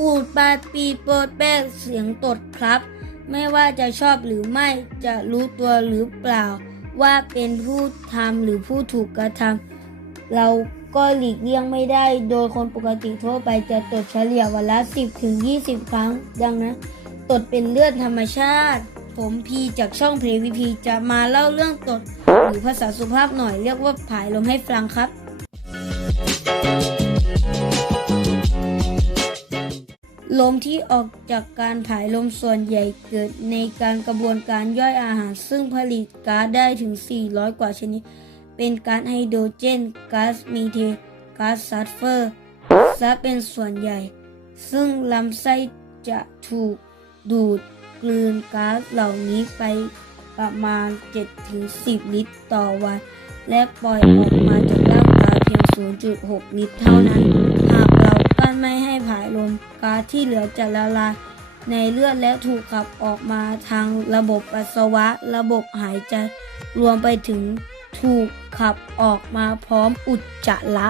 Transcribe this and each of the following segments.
ปูดปาปีโปดแป้งเสียงตดครับ ไม่ว่าจะชอบหรือไม่จะรู้ตัวหรือเปล่า ว่าเป็นผู้ทำหรือผู้ถูกกระทำเราก็หลีกเลี่ยงไม่ได้ โดยคนปกติทั่วไปจะตดเฉลี่ยวันละ 10ถึง20 ครั้ง ดังนั้นตดเป็นเลือดธรรมชาติ ผมพีจากช่องเพลวีพีจะมาเล่าเรื่องตด หรือภาษาสุภาพหน่อยเรียกว่าผายลมให้ฟังครับ ลมที่ออกจากการผายลมส่วนใหญ่เกิดในการกระบวนการย่อยอาหาร ซึ่งผลิตก๊าซได้ถึง 400 กว่าชนิด เป็นก๊าซไฮโดรเจนก๊าซมีเทนก๊าซซัลเฟอร์ซะเป็นส่วนใหญ่ ซึ่งลำไส้จะถูกดูดกลืนก๊าซเหล่านี้ไปประมาณ 7-10 ลิตรต่อวัน และปล่อยออกมาจากร่างกายเพียง 0.6 ลิตรเท่านั้น หากเรากั้นไม่ให้ ก๊าซที่เหลือจะละลายในเลือดและถูกขับออกมาทางระบบปัสสาวะ ระบบหายใจ รวมไปถึงถูกขับออกมาพร้อมอุจจาระ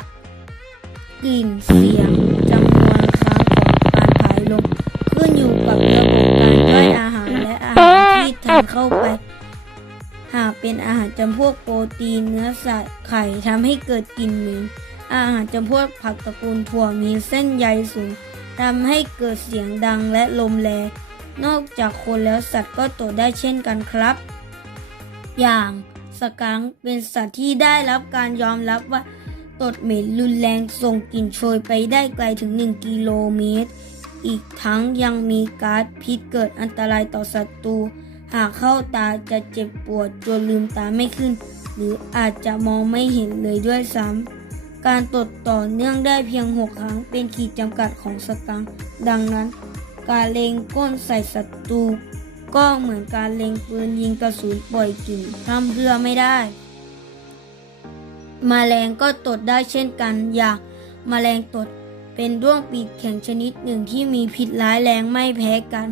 กลิ่นเสียงจำนวนครั้งของการผายลมขึ้นอยู่กับระบบการย่อยอาหารและอาหารที่ทานเข้าไป หากเป็นอาหารจำพวกโปรตีนเนื้อสัตว์ไข่ทำให้เกิดกลิ่นเหม็นอาหารจำพวกผักตระกูลถั่วมีเส้นใยสูง ทำให้เกิดเสียงดังและลมแรงนอกจากคนแล้วสัตว์ก็ตดได้เช่นกันครับ อย่างสกังเป็นสัตว์ที่ได้รับการยอมรับว่าตดเหม็นรุนแรงส่งกลิ่นโชยไปได้ไกลถึง 1 กิโลเมตร อีกทั้งยังมีก๊าซพิษเกิดอันตรายต่อศัตรู หากเข้าตาจะเจ็บปวดจนลืมตาไม่ขึ้น หรืออาจจะมองไม่เห็นเลยด้วยซ้ำ การตดต่อเนื่องได้เพียง 6 ครั้งเป็นขีดจำกัดของสกัง ดังนั้น การเล็งก้นใส่ศัตรูก็เหมือนการเล็งปืนยิงกระสุนปล่อยกลิ่นพร่ำเพรื่อไม่ได้มแมลงก็ตดได้เช่นกันอย่างมแมลงตดเป็นด้วงปีกแข็งชนิดหนึ่งที่มีพิษร้ายแรงไม่แพ้กัน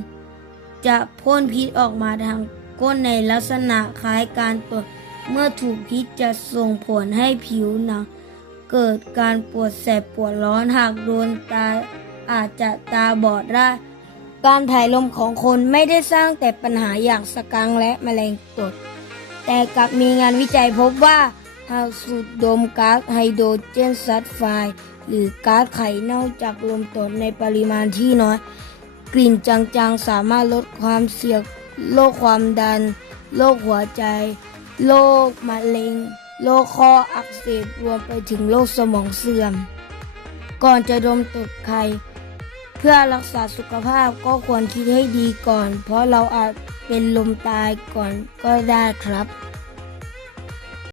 จะพ่นพิษออกมาทางก้นในลักษณะคล้ายการตด เมื่อถูกพิษจะส่งผลให้ผิวหนัง เกิดการปวดแสบปวดร้อนหากโดนตาอาจจะตาบอดได้ การถ่ายลมของคนไม่ได้สร้างแต่ปัญหาอย่างสกังและแมลงตด แต่กลับมีงานวิจัยพบว่าหากสูดดมก๊าซไฮโดรเจนซัลไฟด์หรือก๊าซไข่เน่าจากลมตดในปริมาณที่น้อย กลิ่นจางๆสามารถลดความเสี่ยงโรคความดันโรคหัวใจโรคมะเร็ง โรคคออักเสบรวมไปถึงโรคสมองเสื่อม ก่อนจะดมตดใครเพื่อรักษาสุขภาพก็ควรคิดให้ดีก่อน เพราะเราอาจเป็นลมตายก่อนก็ได้ครับ